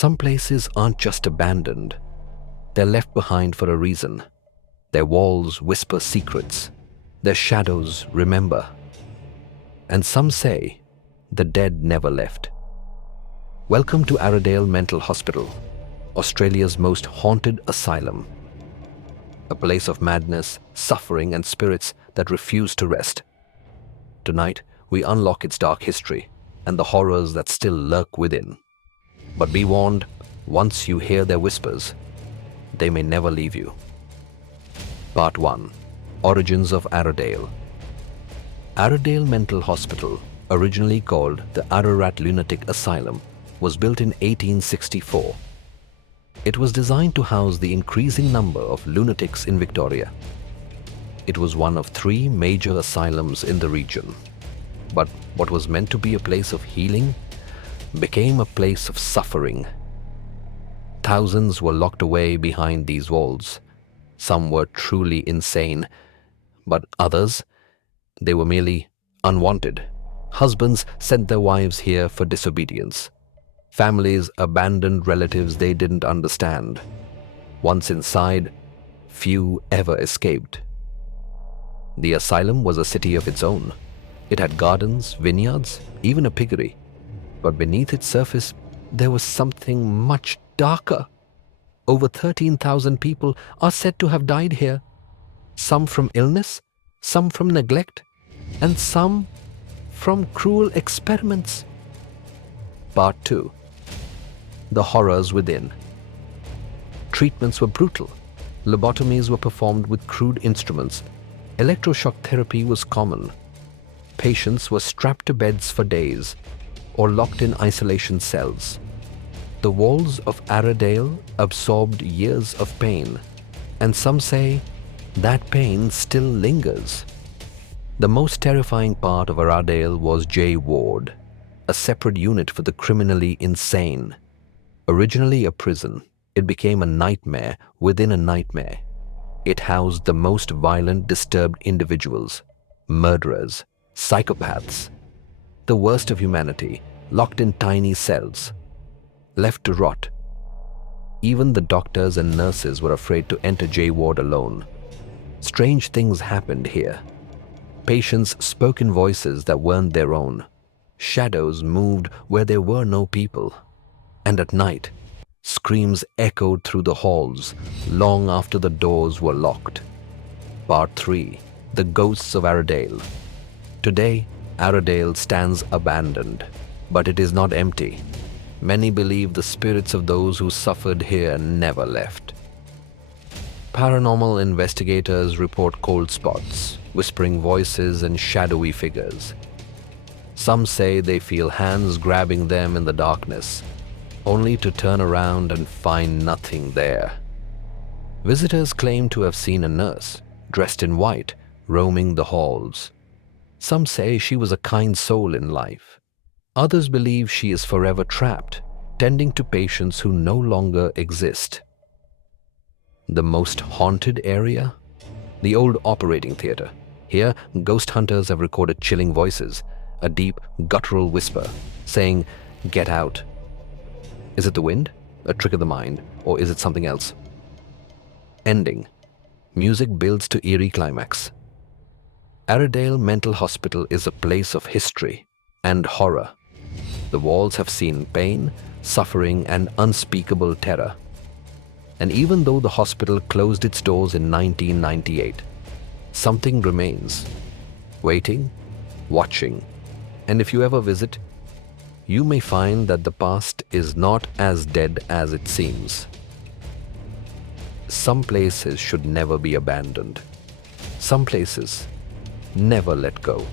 Some places aren't just abandoned, they're left behind for a reason. Their walls whisper secrets, their shadows remember. And some say the dead never left. Welcome to Aradale Mental Hospital, Australia's most haunted asylum. A place of madness, suffering, and spirits that refuse to rest. Tonight, we unlock its dark history and the horrors that still lurk within. But be warned, once you hear their whispers, they may never leave you. Part 1. Origins of Aradale. Aradale Mental Hospital, originally called the Ararat Lunatic Asylum, was built in 1864. It was designed to house the increasing number of lunatics in Victoria. It was one of 3 major asylums in the region. But what was meant to be a place of healing became a place of suffering. Thousands were locked away behind these walls. Some were truly insane, but others, they were merely unwanted. Husbands sent their wives here for disobedience. Families abandoned relatives they didn't understand. Once inside, few ever escaped. The asylum was a city of its own. It had gardens, vineyards, even a piggery. But beneath its surface, there was something much darker. Over 13,000 people are said to have died here. Some from illness, some from neglect, and some from cruel experiments. Part 2. The horrors within. Treatments were brutal. Lobotomies were performed with crude instruments. Electroshock therapy was common. Patients were strapped to beds for days or locked in isolation cells. The walls of Aradale absorbed years of pain, and some say that pain still lingers. The most terrifying part of Aradale was J Ward, a separate unit for the criminally insane. Originally a prison, it became a nightmare within a nightmare. It housed the most violent, disturbed individuals, murderers, psychopaths, the worst of humanity, locked in tiny cells, left to rot. Even the doctors and nurses were afraid to enter J Ward alone. Strange things happened here. Patients spoke in voices that weren't their own. Shadows moved where there were no people. And at night, screams echoed through the halls long after the doors were locked. Part 3. The Ghosts of Aradale. Today, Aradale stands abandoned, but it is not empty. Many believe the spirits of those who suffered here never left. Paranormal investigators report cold spots, whispering voices, and shadowy figures. Some say they feel hands grabbing them in the darkness, only to turn around and find nothing there. Visitors claim to have seen a nurse, dressed in white, roaming the halls. Some say she was a kind soul in life. Others believe she is forever trapped, tending to patients who no longer exist. The most haunted area? The old operating theater. Here, ghost hunters have recorded chilling voices, a deep, guttural whisper, saying, "Get out." Is it the wind, a trick of the mind, or is it something else? Ending. Music builds to eerie climax. Aradale Mental Hospital is a place of history and horror. The walls have seen pain, suffering, and unspeakable terror. And even though the hospital closed its doors in 1998, something remains, waiting, watching. And if you ever visit, you may find that the past is not as dead as it seems. Some places should never be abandoned. Some places never let go.